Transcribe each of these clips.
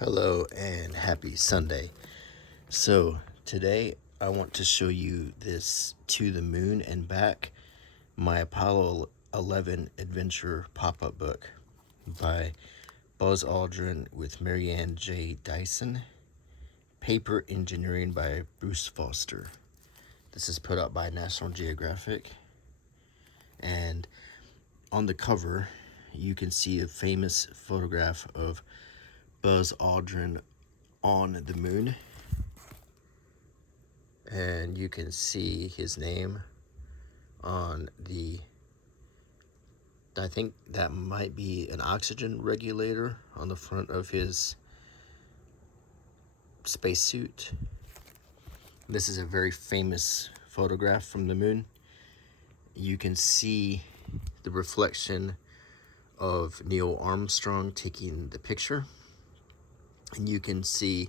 Hello and happy Sunday. So today I want to show you this To the Moon and Back, my Apollo 11 adventure pop-up book by Buzz Aldrin with Marianne J. Dyson. Paper engineering by Bruce Foster. This is put out by National Geographic. And on the cover, you can see a famous photograph of Buzz Aldrin on the moon, and you can see his name on I think that might be an oxygen regulator on the front of his spacesuit. This is a very famous photograph from the moon. You can see the reflection of Neil Armstrong taking the picture, and you can see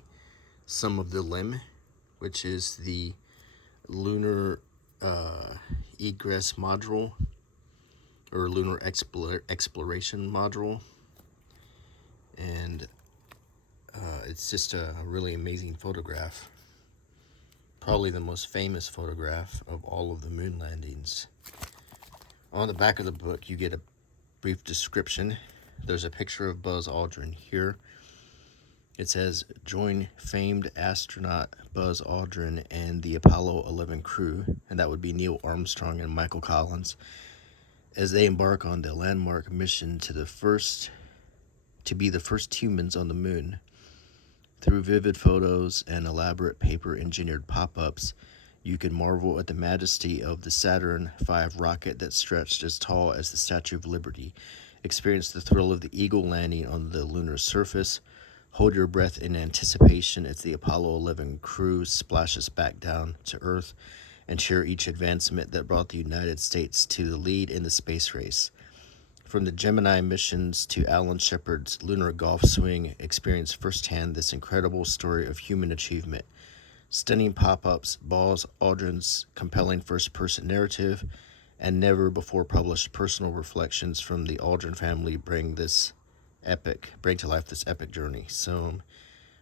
some of the limb, which is the lunar egress module or lunar exploration module. And it's just a really amazing photograph, probably the most famous photograph of all of the moon landings. On the back of the book you get a brief description. There's a picture of Buzz Aldrin here. It says, join famed astronaut Buzz Aldrin and the Apollo 11 crew, and that would be Neil Armstrong and Michael Collins, as they embark on the landmark mission to be the first humans on the moon. Through vivid photos and elaborate paper-engineered pop-ups, you can marvel at the majesty of the Saturn V rocket that stretched as tall as the Statue of Liberty. Experience the thrill of the Eagle landing on the lunar surface. Hold your breath in anticipation as the Apollo 11 crew splashes back down to Earth, and cheer each advancement that brought the United States to the lead in the space race. From the Gemini missions to Alan Shepard's lunar golf swing, experience firsthand this incredible story of human achievement. Stunning pop-ups, Buzz Aldrin's compelling first-person narrative, and never-before-published personal reflections from the Aldrin family bring to life this epic journey. So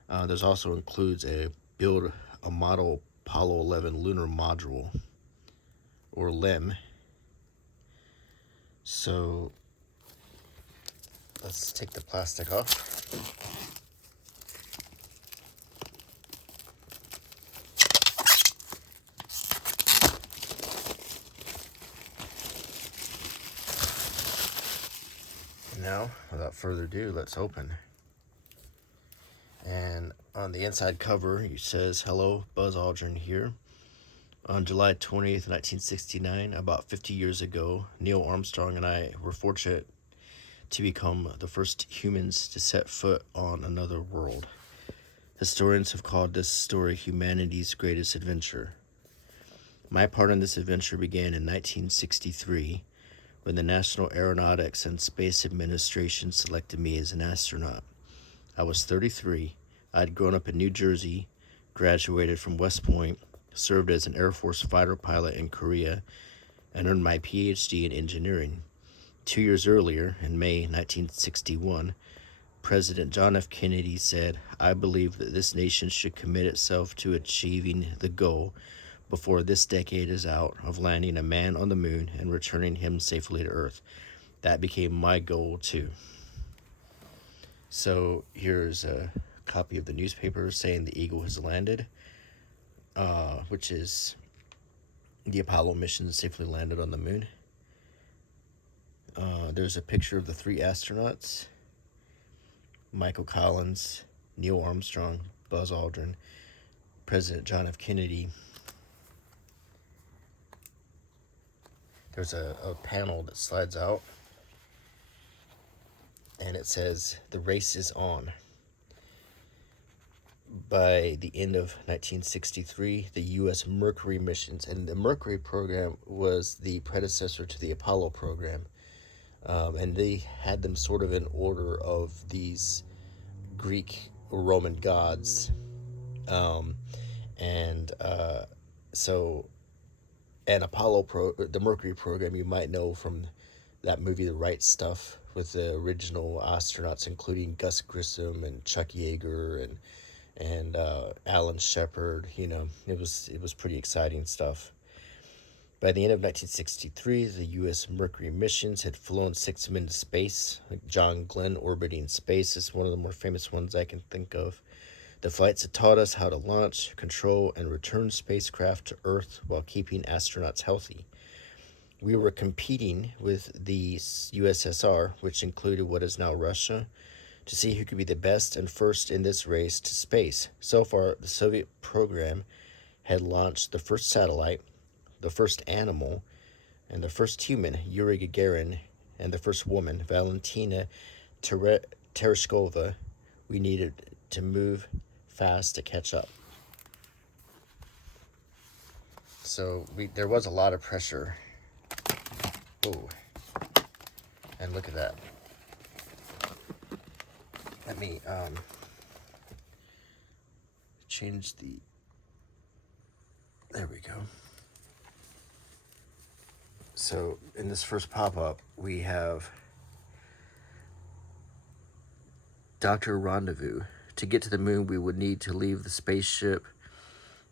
there's also includes build a model Apollo 11 lunar module, or LEM. So let's take the plastic off. Now, without further ado, let's open. And on the inside cover, it says, hello, Buzz Aldrin here. On July 20th, 1969, about 50 years ago, Neil Armstrong and I were fortunate to become the first humans to set foot on another world. Historians have called this story humanity's greatest adventure. My part in this adventure began in 1963, when the National Aeronautics and Space Administration selected me as an astronaut. I was 33. I had grown up in New Jersey, graduated from West Point, served as an Air Force fighter pilot in Korea, and earned my PhD in engineering. 2 years earlier, in May 1961, President John F. Kennedy said, I believe that this nation should commit itself to achieving the goal before this decade is out of landing a man on the moon and returning him safely to Earth. That became my goal too. So here's a copy of the newspaper saying the Eagle has landed, which is the Apollo mission safely landed on the moon. There's a picture of the three astronauts: Michael Collins, Neil Armstrong, Buzz Aldrin, President John F. Kennedy. There's a panel that slides out, and it says, the race is on. By the end of 1963, the U.S. Mercury missions, and the Mercury program was the predecessor to the Apollo program, and they had them sort of in order of these Greek or Roman gods. And the Mercury program, you might know from that movie, The Right Stuff, with the original astronauts, including Gus Grissom and Chuck Yeager and Alan Shepard. You know, it was pretty exciting stuff. By the end of 1963, the U.S. Mercury missions had flown 6 men to space. Like John Glenn orbiting space is one of the more famous ones I can think of. The flights had taught us how to launch, control, and return spacecraft to Earth while keeping astronauts healthy. We were competing with the USSR, which included what is now Russia, to see who could be the best and first in this race to space. So far, the Soviet program had launched the first satellite, the first animal, and the first human, Yuri Gagarin, and the first woman, Valentina Tereshkova. We needed to move fast to catch up. So there was a lot of pressure. Oh, and look at that. Let me change the, there we go. So in this first pop-up, we have Dr. Rendezvous. To get to the moon, we would need to leave the spaceship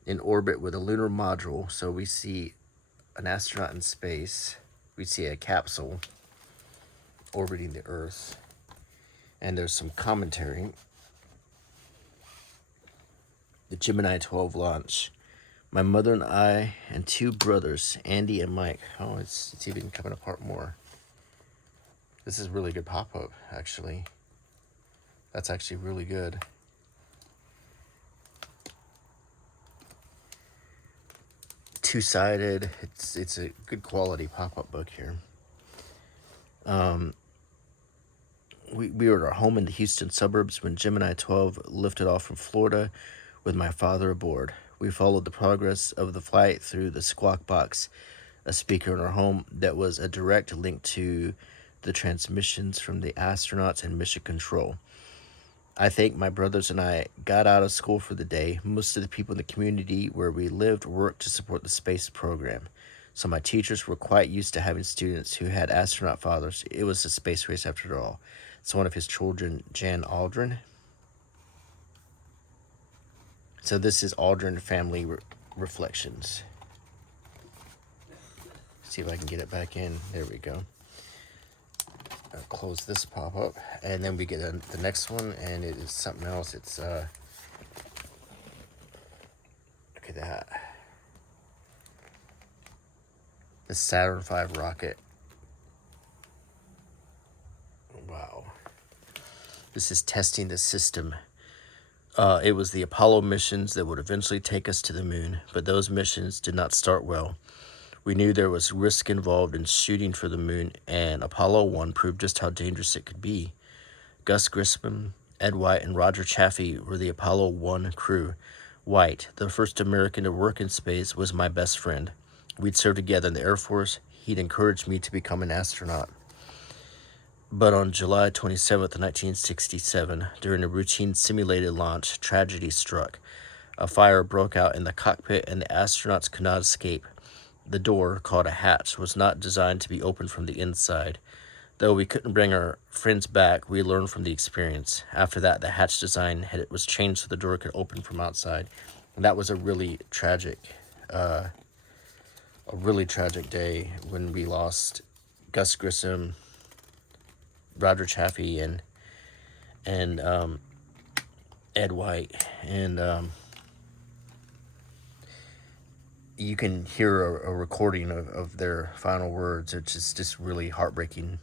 in orbit with a lunar module. So we see an astronaut in space. We see a capsule orbiting the Earth. And there's some commentary. The Gemini 12 launch. My mother and I and 2 brothers, Andy and Mike. Oh, it's even coming apart more. This is really good pop-up, actually. That's actually really good. Two-sided. It's a good quality pop-up book here. We were at our home in the Houston suburbs when Gemini 12 lifted off from Florida with my father aboard. We followed the progress of the flight through the squawk box, a speaker in our home that was a direct link to the transmissions from the astronauts and mission control. I think my brothers and I got out of school for the day. Most of the people in the community where we lived worked to support the space program. So my teachers were quite used to having students who had astronaut fathers. It was a space race after all. It's one of his children, Jan Aldrin. So this is Aldrin Family Reflections. See if I can get it back in. There we go. I'll close this pop-up, and then we get the next one, and it is something else. It's look at that. The Saturn V rocket. Wow. This is testing the system. It was the Apollo missions that would eventually take us to the moon, but those missions did not start well. We knew there was risk involved in shooting for the moon, and Apollo 1 proved just how dangerous it could be. Gus Grissom, Ed White, and Roger Chaffee were the Apollo 1 crew. White, the first American to work in space, was my best friend. We'd served together in the Air Force. He'd encouraged me to become an astronaut. But on July 27th, 1967, during a routine simulated launch, tragedy struck. A fire broke out in the cockpit, and the astronauts could not escape. The door, called a hatch, was not designed to be opened from the inside. Though we couldn't bring our friends back, we learned from the experience. After that, the hatch design was changed so the door could open from outside. And that was a really tragic day when we lost Gus Grissom, Roger Chaffee, and Ed White. And you can hear a recording of their final words. It's just really heartbreaking.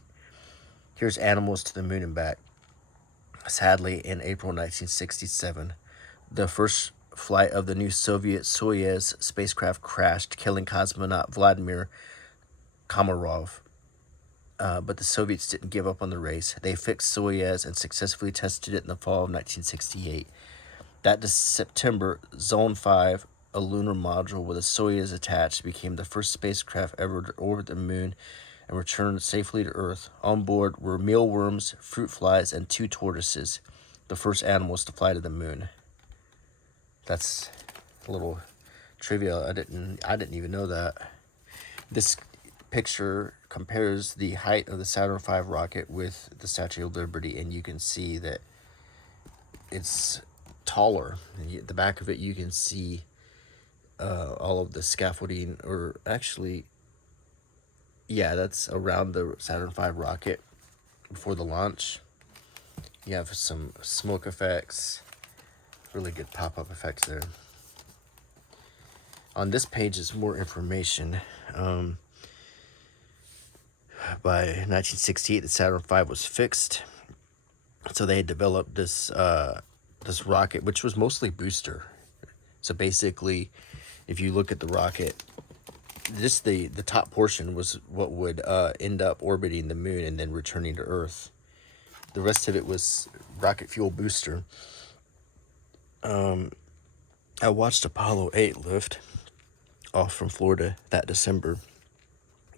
Here's Animals to the Moon and Back. Sadly, in April 1967, the first flight of the new Soviet Soyuz spacecraft crashed, killing cosmonaut Vladimir Komarov. But the Soviets didn't give up on the race. They fixed Soyuz and successfully tested it in the fall of 1968. That September, Zone 5, a lunar module with a Soyuz attached, became the first spacecraft ever to orbit the moon and return safely to Earth. On board were mealworms, fruit flies, and 2 tortoises, the first animals to fly to the moon. That's a little trivia. I didn't even know that. This picture compares the height of the Saturn V rocket with the Statue of Liberty, and you can see that it's taller. At the back of it, you can see all of the scaffolding, or actually, yeah, that's around the Saturn V rocket before the launch. You have some smoke effects, really good pop-up effects there. On this page is more information. By 1968, the Saturn V was fixed. So they had developed this this rocket, which was mostly booster. So basically, if you look at the rocket, the top portion was what would end up orbiting the moon and then returning to Earth. The rest of it was rocket fuel booster. I watched Apollo 8 lift off from Florida that December.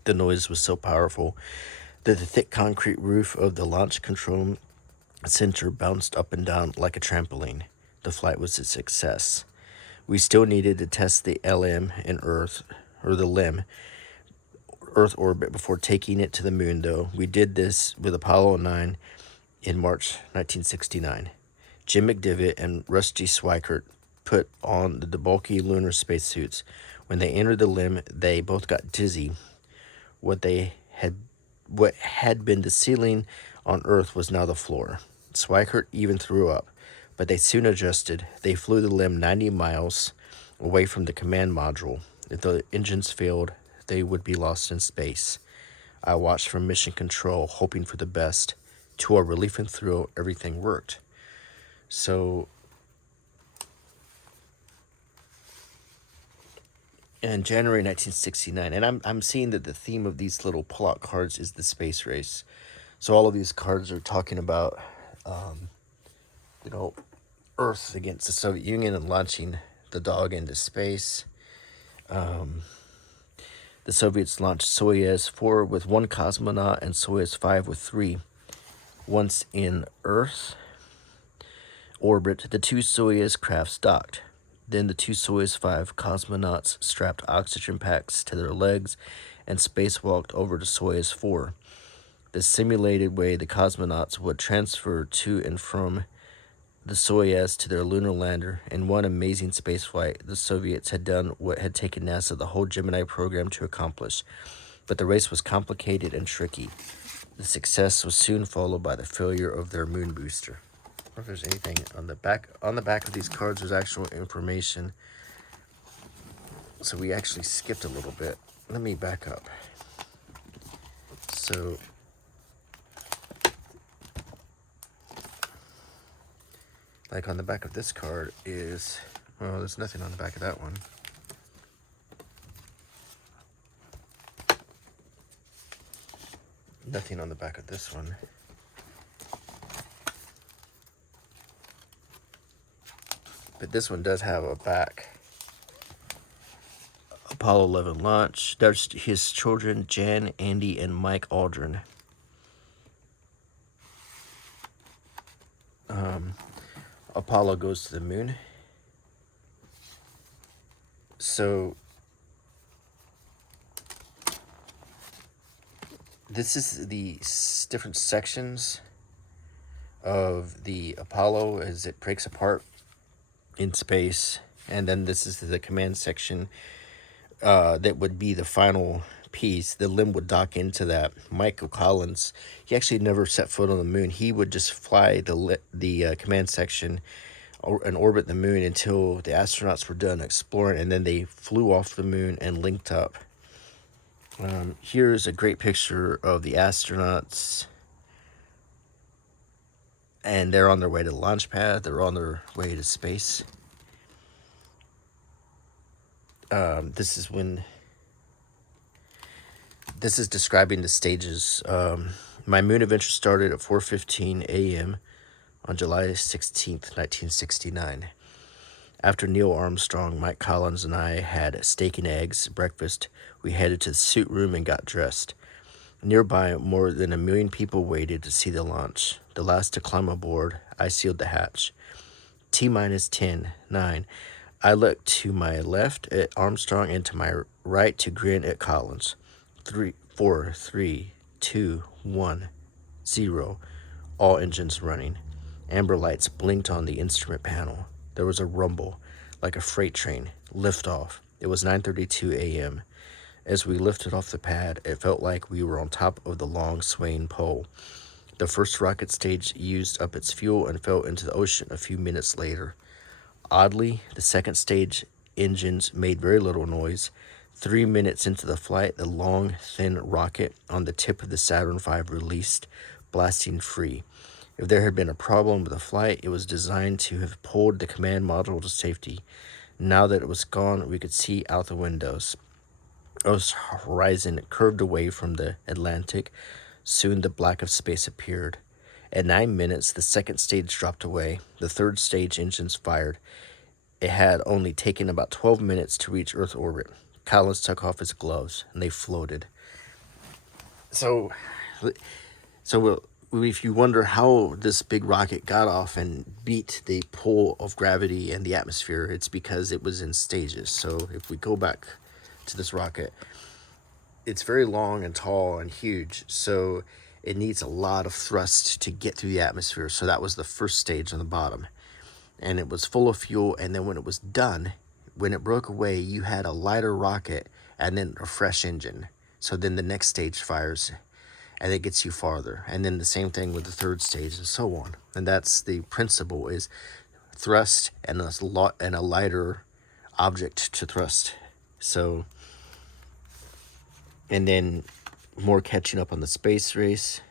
The noise was so powerful that the thick concrete roof of the launch control center bounced up and down like a trampoline. The flight was a success. We still needed to test the LM in Earth, or the LEM, Earth orbit, before taking it to the moon, though. We did this with Apollo 9 in March 1969. Jim McDivitt and Rusty Schweickart put on the bulky lunar spacesuits. When they entered the LEM, they both got dizzy. What had been the ceiling on Earth was now the floor. Schweickart even threw up, but they soon adjusted. They flew the LEM 90 miles away from the command module. If the engines failed, they would be lost in space. I watched from mission control, hoping for the best. To our relief and thrill, everything worked. So, in January 1969, and I'm seeing that the theme of these little pull-out cards is the space race. So all of these cards are talking about, Earth against the Soviet Union and launching the dog into space. The Soviets launched Soyuz 4 with 1 cosmonaut and Soyuz 5 with 3. Once in Earth orbit, the 2 Soyuz crafts docked. Then the 2 Soyuz 5 cosmonauts strapped oxygen packs to their legs and spacewalked over to Soyuz 4. The simulated way the cosmonauts would transfer to and from the Soyuz to their Lunar Lander. In one amazing spaceflight, the Soviets had done what had taken NASA the whole Gemini program to accomplish. But the race was complicated and tricky. The success was soon followed by the failure of their moon booster. I don't know if there's anything on the back. On the back of these cards, there's actual information. So we actually skipped a little bit. Let me back up. So, like on the back of this card is, well, there's nothing on the back of that one. Nothing on the back of this one. But this one does have a back. Apollo 11 launch. There's his children, Jan, Andy, and Mike Aldrin. Apollo goes to the moon. So this is the different sections of the Apollo as it breaks apart in space, and then this is the command section that would be the final piece. The LEM would dock into that. Michael Collins, he actually never set foot on the moon. He would just fly the command section and orbit the moon until the astronauts were done exploring, and then they flew off the moon and linked up. Here's a great picture of the astronauts, and they're on their way to the launch pad. They're on their way to space. This is describing the stages. My moon adventure started at 4:15 a.m. on July 16th, 1969. After Neil Armstrong, Mike Collins, and I had steak and eggs breakfast, we headed to the suit room and got dressed. Nearby, more than 1 million people waited to see the launch. The last to climb aboard, I sealed the hatch. T-minus 10, 9. I looked to my left at Armstrong and to my right to grin at Collins. 4, 3, 2, 1, 0. All engines running. Amber lights blinked on the instrument panel. There was a rumble, like a freight train. Liftoff. It was 9:32 a.m. As we lifted off the pad, it felt like we were on top of the long swaying pole. The first rocket stage used up its fuel and fell into the ocean a few minutes later. Oddly, the second stage engines made very little noise. 3 minutes into the flight, the long, thin rocket on the tip of the Saturn V released, blasting free. If there had been a problem with the flight, it was designed to have pulled the command module to safety. Now that it was gone, we could see out the windows. Earth's horizon curved away from the Atlantic. Soon the black of space appeared. At 9 minutes, the second stage dropped away. The third stage engines fired. It had only taken about 12 minutes to reach Earth orbit. Collins took off his gloves, and they floated. So if you wonder how this big rocket got off and beat the pull of gravity and the atmosphere, it's because it was in stages. So if we go back to this rocket, it's very long and tall and huge, so it needs a lot of thrust to get through the atmosphere. So that was the first stage on the bottom, and it was full of fuel. And then when it was done, when it broke away, you had a lighter rocket and then a fresh engine. So then the next stage fires and it gets you farther, and then the same thing with the third stage, and so on. And that's the principle, is thrust and a lighter object to thrust. So, and then more catching up on the space race.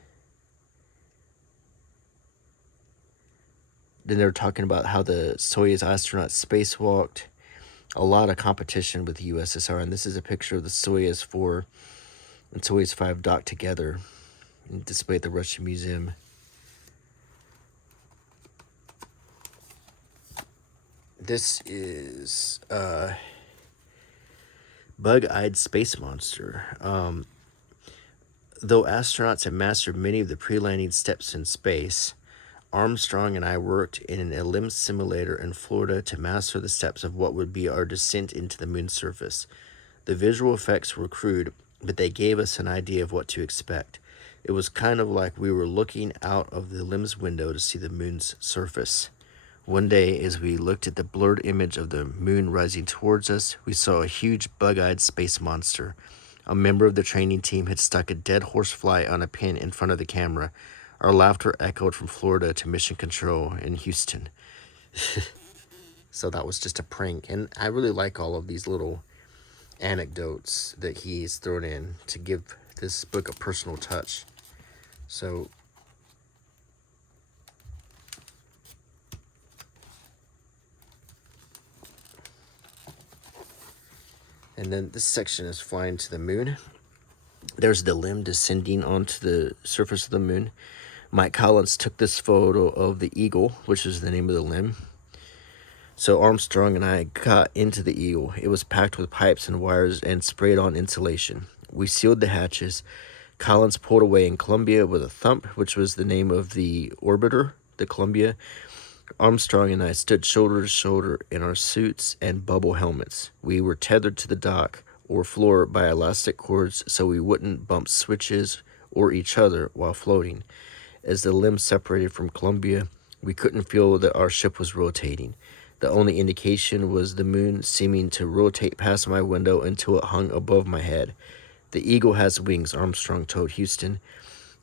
Then they're talking about how the Soyuz astronauts spacewalked. A lot of competition with the USSR, and this is a picture of the Soyuz 4 and Soyuz 5 docked together and displayed at the Russian Museum. This is bug-eyed space monster. Though astronauts have mastered many of the pre-landing steps in space, Armstrong and I worked in a LIMS simulator in Florida to master the steps of what would be our descent into the moon's surface. The visual effects were crude, but they gave us an idea of what to expect. It was kind of like we were looking out of the LIMS window to see the moon's surface. One day, as we looked at the blurred image of the moon rising towards us, we saw a huge bug-eyed space monster. A member of the training team had stuck a dead horsefly on a pin in front of the camera. Our laughter echoed from Florida to Mission Control in Houston. So that was just a prank. And I really like all of these little anecdotes that he's thrown in to give this book a personal touch. So and then this section is flying to the moon. There's the limb descending onto the surface of the moon. Mike Collins took this photo of the Eagle, which is the name of the limb. So Armstrong and I got into the Eagle. It was packed with pipes and wires and sprayed on insulation. We sealed the hatches. Collins pulled away in Columbia with a thump, which was the name of the orbiter, the Columbia. Armstrong and I stood shoulder to shoulder in our suits and bubble helmets. We were tethered to the dock or floor by elastic cords so we wouldn't bump switches or each other while floating. As the limb separated from Columbia, we couldn't feel that our ship was rotating. The only indication was the moon seeming to rotate past my window until it hung above my head. The Eagle has wings, Armstrong told Houston.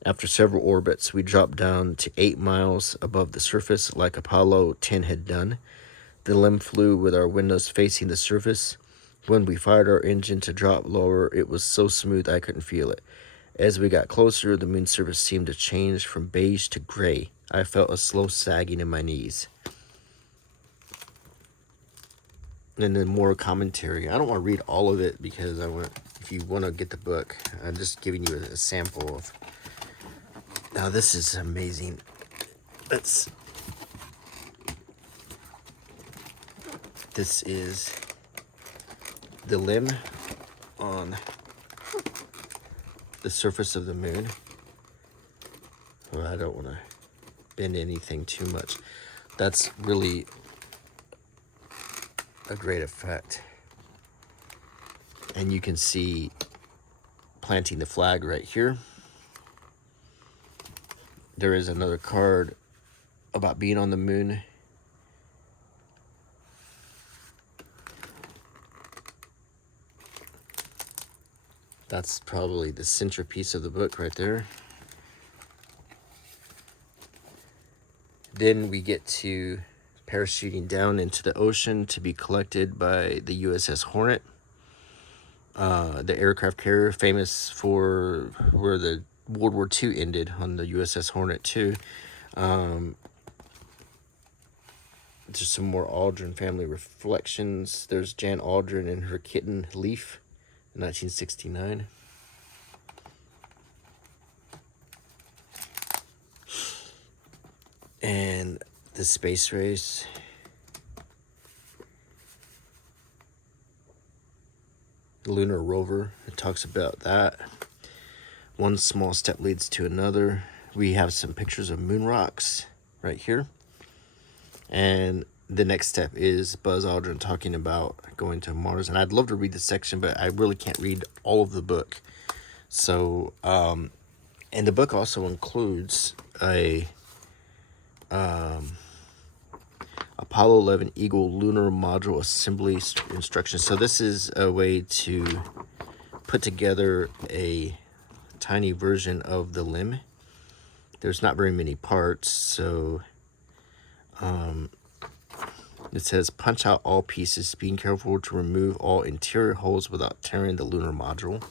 After several orbits, we dropped down to 8 miles above the surface like Apollo 10 had done. The limb flew with our windows facing the surface. When we fired our engine to drop lower, it was so smooth I couldn't feel it. As we got closer, the moon's surface seemed to change from beige to gray. I felt a slow sagging in my knees. And then more commentary. I don't want to read all of it because if you want to get the book, I'm just giving you a sample of. Now this is amazing. This is the limb on the surface of the moon. Well, I don't want to bend anything too much. That's really a great effect. And you can see planting the flag right here. There is another card about being on the moon. That's probably the centerpiece of the book right there. Then we get to parachuting down into the ocean to be collected by the USS Hornet, the aircraft carrier famous for where the World War II ended on the USS Hornet too. There's some more Aldrin family reflections. There's Jan Aldrin and her kitten Leaf in 1969. And the space race. The lunar rover, it talks about that. One small step leads to another. We have some pictures of moon rocks right here. And the next step is Buzz Aldrin talking about going to Mars. And I'd love to read this section, but I really can't read all of the book. So, and the book also includes a Apollo 11 Eagle lunar module assembly instructions. So this is a way to put together a tiny version of the limb. There's not very many parts, so it says punch out all pieces, being careful to remove all interior holes without tearing the lunar module.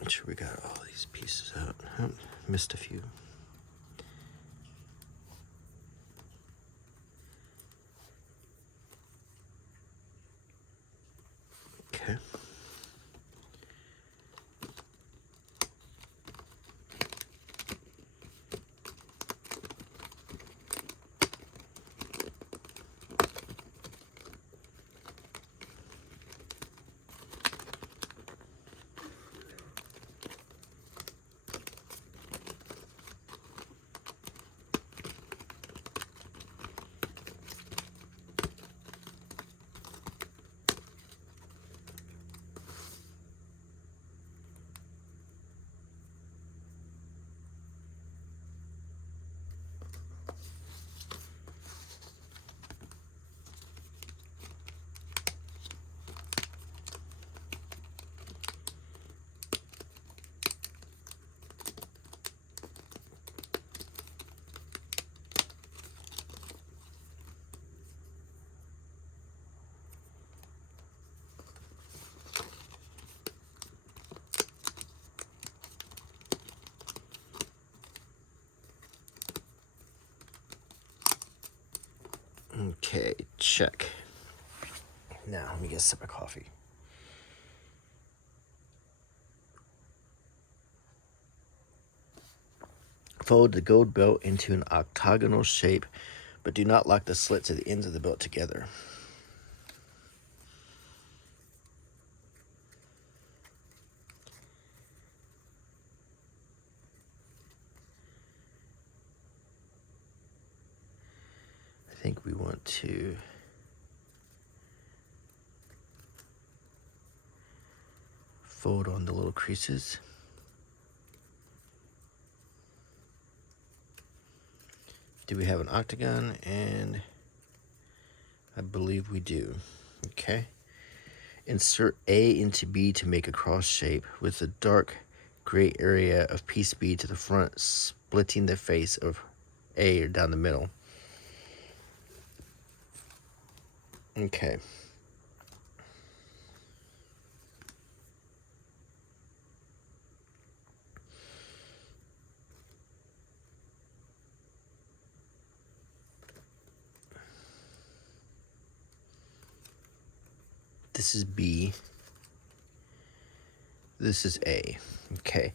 Make sure we got all these pieces out. Oh, missed a few. Okay. Okay, check. Now, let me get a sip of coffee. Fold the gold belt into an octagonal shape but do not lock the slits at the ends of the belt together. I think we want to fold on the little creases. Do we have an octagon? And I believe we do. Okay. Insert A into B to make a cross shape with the dark gray area of piece B to the front, splitting the face of A down the middle. Okay. This is B. This is A. Okay.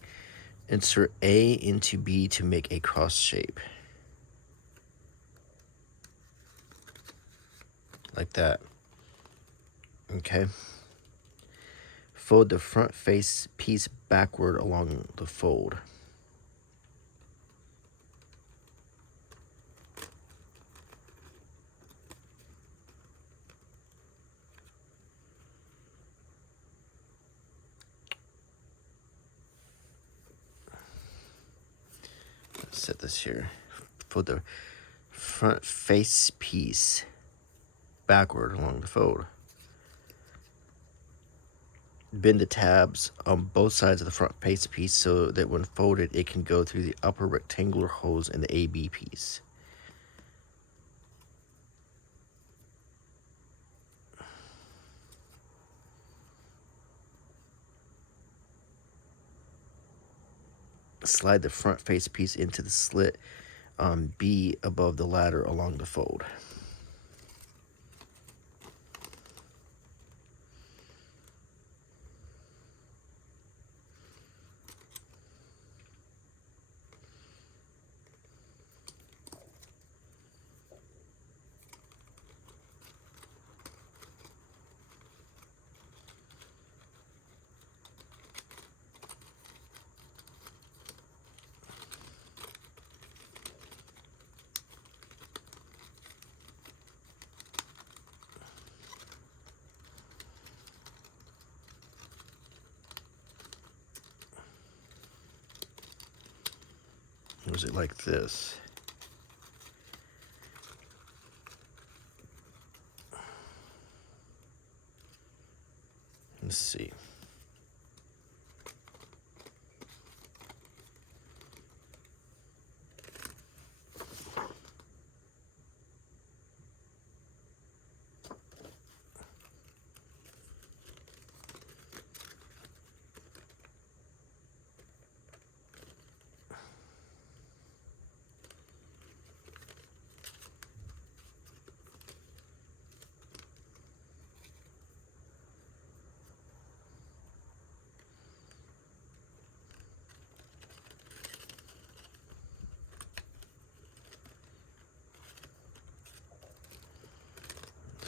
Insert A into B to make a cross shape. Like that. Okay. Fold the front face piece backward along the fold. Let's set this here. Fold the front face piece backward along the fold. Bend the tabs on both sides of the front face piece so that when folded, it can go through the upper rectangular holes in the AB piece. Slide the front face piece into the slit on B above the ladder along the fold. Was it like this? Let's see.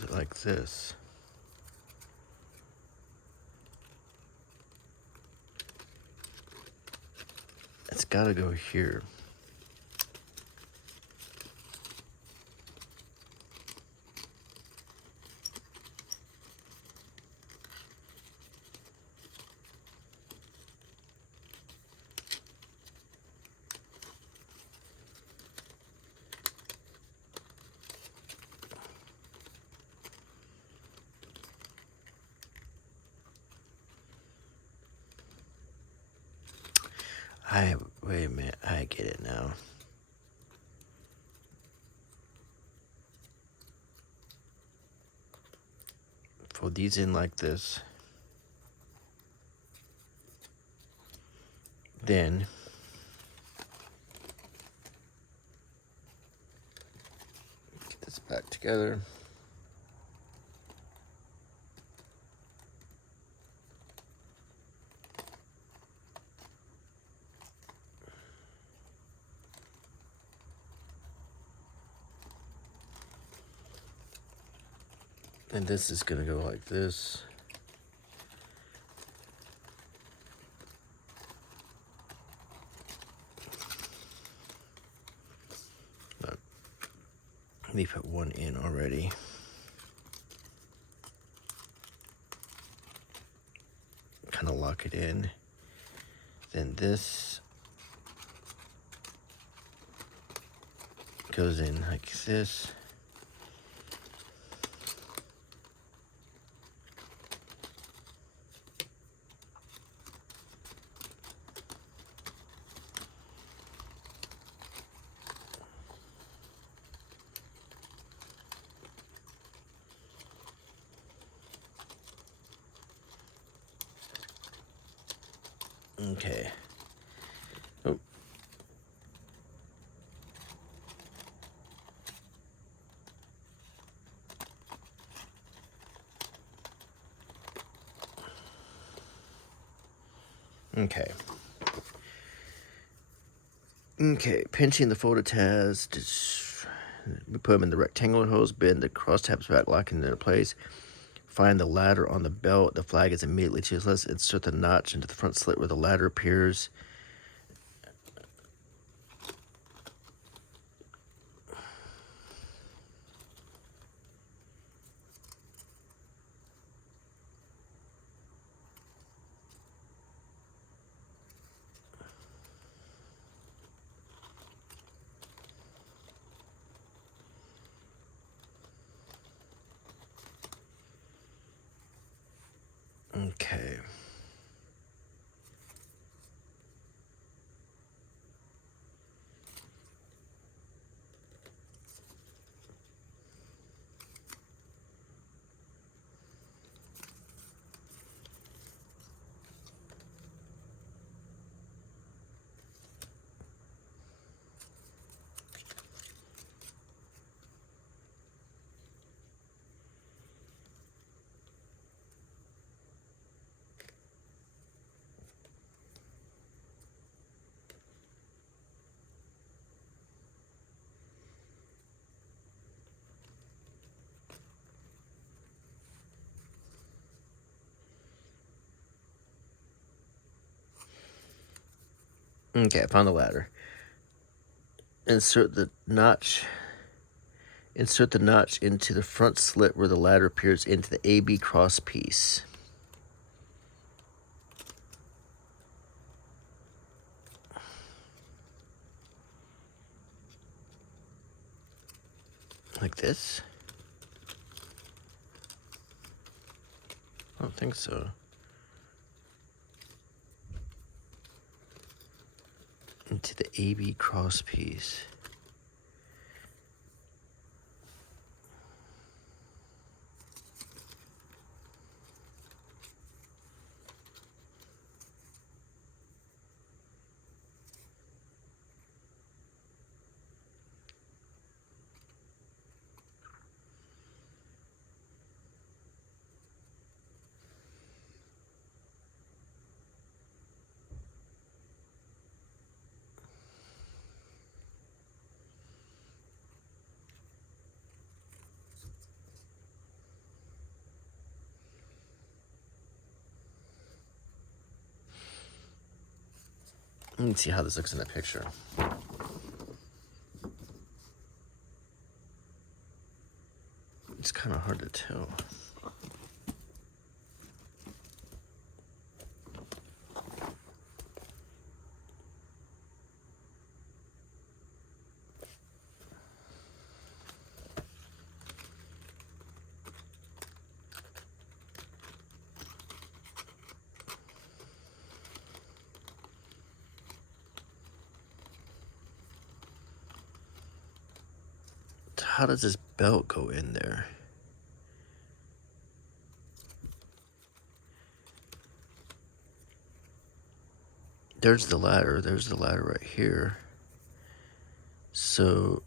Like this. It's gotta go here. Wait a minute, I get it now. Fold these in like this. Then get this back together. And this is gonna go like this. Let me put one in already. Kind of lock it in. Then this goes in like this. Okay. Oh. Okay. Okay, pinching the photo tabs. We put them in the rectangular holes, bend the cross tabs back, locking them into place. Find the ladder on the belt. The flag is immediately to the left. Insert the notch into the front slit where the ladder appears. Okay. Okay, I found the ladder. Insert the notch into the front slit where the ladder appears into the AB cross piece. Like this? I don't think so. Into the AB cross piece. Let's see how this looks in the picture. It's kind of hard to tell. How does this belt go in there? There's the ladder. There's the ladder right here. So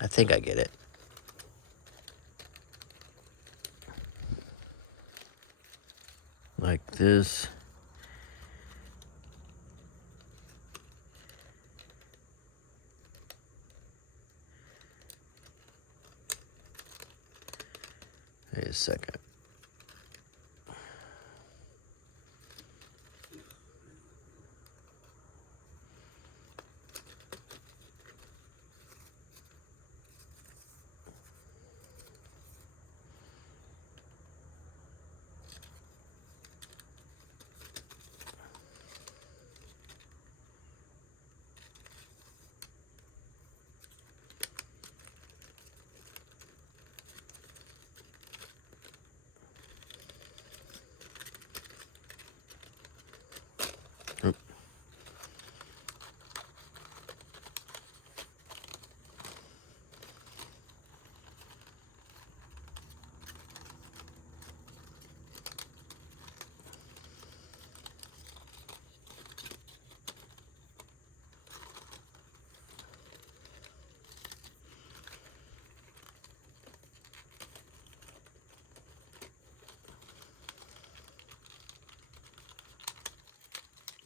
I think I get it. Like this. Wait a second.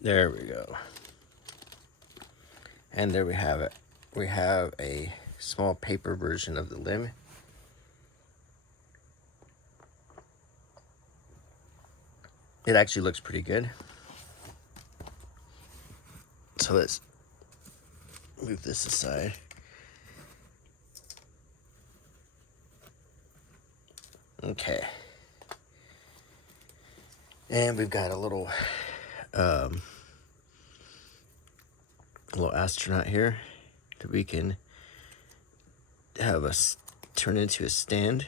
There we go. And there we have it. We have a small paper version of the limb. It actually looks pretty good. So let's move this aside. Okay. And we've got a little astronaut here that we can have us turn into a stand.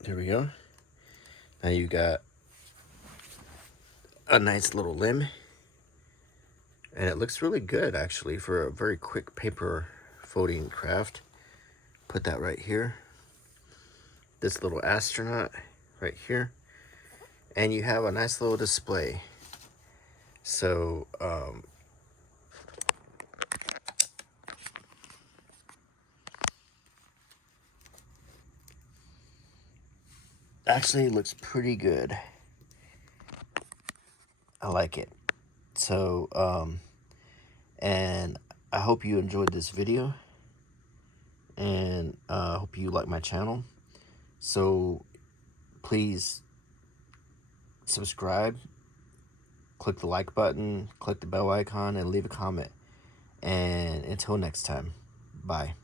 There we go. Now you got a nice little limb. And it looks really good, actually, for a very quick paper folding craft. Put that right here. This little astronaut right here. And you have a nice little display. So, actually, it looks pretty good. I like it. So, and I hope you enjoyed this video, and I hope you like my channel. So please subscribe, click the like button, click the bell icon, and leave a comment. And until next time, bye.